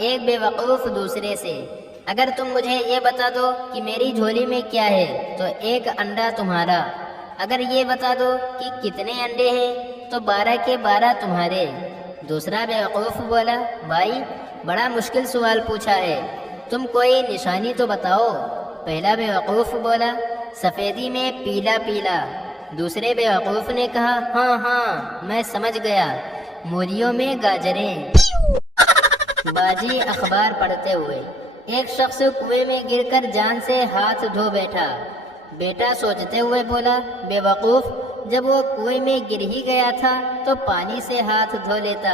ایک بیوقوف دوسرے سے، اگر تم مجھے یہ بتا دو کہ میری جھولی میں کیا ہے تو ایک انڈا تمہارا، اگر یہ بتا دو کہ کتنے انڈے ہیں تو 12 کے 12 تمہارے۔ دوسرا بیوقوف بولا، بھائی بڑا مشکل سوال پوچھا ہے، تم کوئی نشانی تو بتاؤ۔ پہلا بیوقوف بولا، سفیدی میں پیلا پیلا۔ دوسرے بیوقوف نے کہا، ہاں ہاں میں سمجھ گیا، مولیوں میں گاجریں۔ باجی اخبار پڑھتے ہوئے، ایک شخص کنویں میں گر کر جان سے ہاتھ دھو بیٹھا۔ بیٹا سوچتے ہوئے بولا، بے وقوف، جب وہ کنویں میں گر ہی گیا تھا تو پانی سے ہاتھ دھو لیتا۔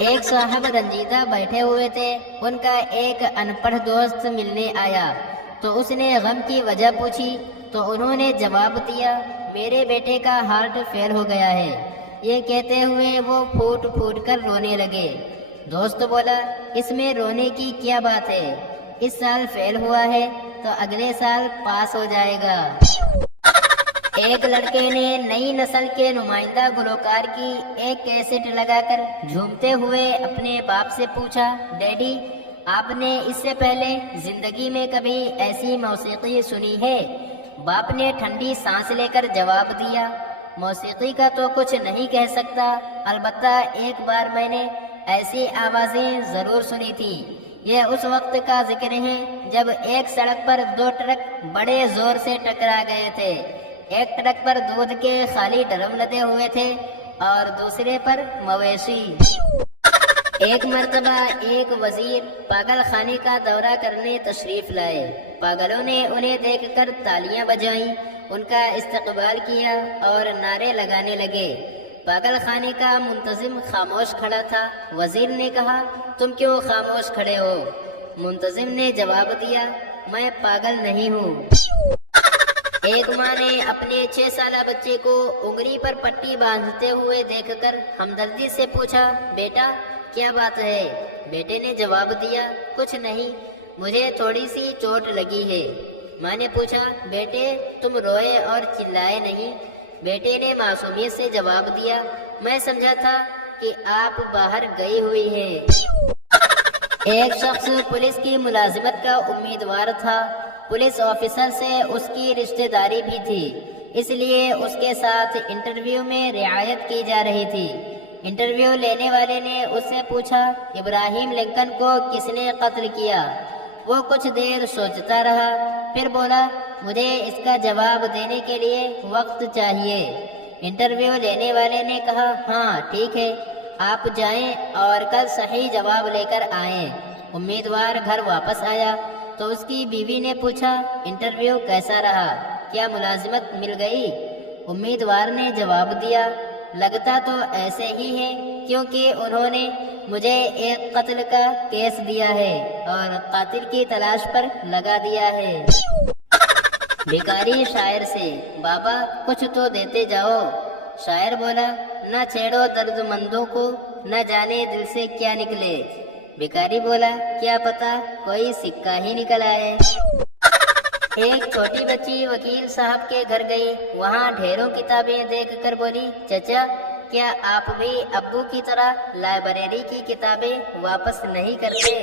ایک صاحب رنجیدہ بیٹھے ہوئے تھے، ان کا ایک ان پڑھ دوست ملنے آیا تو اس نے غم کی وجہ پوچھی تو انہوں نے جواب دیا، میرے بیٹے کا ہارٹ فیل ہو گیا ہے۔ یہ کہتے ہوئے وہ پھوٹ پھوٹ کر رونے لگے۔ دوست بولا، اس میں رونے کی کیا بات ہے، اس سال فیل ہوا ہے تو اگلے سال پاس ہو جائے گا۔ ایک لڑکے نے نئی نسل کے نمائندہ گلوکار کی ایک کیسٹ لگا کر جھومتے ہوئے اپنے باپ سے پوچھا، ڈیڈی آپ نے اس سے پہلے زندگی میں کبھی ایسی موسیقی سنی ہے؟ باپ نے ٹھنڈی سانس لے کر جواب دیا، موسیقی کا تو کچھ نہیں کہہ سکتا، البتہ ایک بار میں نے ایسی آوازیں ضرور سنی تھی۔ یہ اس وقت کا ذکر ہے جب ایک سڑک پر 2 ٹرک بڑے زور سے ٹکرا گئے تھے۔ ایک ٹرک پر دودھ کے خالی ڈرم لدے ہوئے تھے اور دوسرے پر مویشی۔ ایک مرتبہ ایک وزیر پاگل خانے کا دورہ کرنے تشریف لائے۔ پاگلوں نے انہیں دیکھ کر تالیاں بجائیں، ان کا استقبال کیا اور نعرے لگانے لگے۔ پاگل خانے کا منتظم خاموش کھڑا تھا۔ وزیر نے کہا، تم کیوں خاموش کھڑے ہو؟ منتظم نے جواب دیا، میں پاگل نہیں ہوں۔ ایک ماں نے اپنے 6 سالہ بچے کو انگلی پر پٹی باندھتے ہوئے دیکھ کر ہمدردی سے پوچھا، بیٹا کیا بات ہے؟ بیٹے نے جواب دیا، کچھ نہیں، مجھے تھوڑی سی چوٹ لگی ہے۔ ماں نے پوچھا، بیٹے تم روئے اور چلائے نہیں؟ بیٹے نے معصومیت سے جواب دیا، میں سمجھا تھا کہ آپ باہر گئی ہوئی ہیں۔ ایک شخص پولیس کی ملازمت کا امیدوار تھا۔ پولیس آفیسر سے اس کی رشتہ داری بھی تھی، اس لیے اس کے ساتھ انٹرویو میں رعایت کی جا رہی تھی۔ انٹرویو لینے والے نے اس سے پوچھا، ابراہیم لنکن کو کس نے قتل کیا؟ وہ کچھ دیر سوچتا رہا، پھر بولا، مجھے اس کا جواب دینے کے لیے وقت چاہیے۔ انٹرویو لینے والے نے کہا، ہاں ٹھیک ہے، آپ جائیں اور کل صحیح جواب لے کر آئیں۔ امیدوار گھر واپس آیا تو اس کی بیوی نے پوچھا، انٹرویو کیسا رہا؟ کیا ملازمت مل گئی؟ امیدوار نے جواب دیا، لگتا تو ایسے ہی ہے، کیونکہ انہوں نے مجھے ایک قتل کا کیس دیا ہے اور قاتل کی تلاش پر لگا دیا ہے۔ بھکاری شاعر سے، بابا کچھ تو دیتے جاؤ۔ شاعر بولا، نہ چھیڑو درد مندوں کو، نہ جانے دل سے کیا نکلے۔ بھکاری بولا، کیا پتا کوئی سکہ ہی نکل آئے۔ ایک چھوٹی بچی وکیل صاحب کے گھر گئی، وہاں ڈھیروں کتابیں دیکھ کر بولی، چچا کیا آپ بھی ابو کی طرح لائبریری کی کتابیں واپس نہیں کرتے؟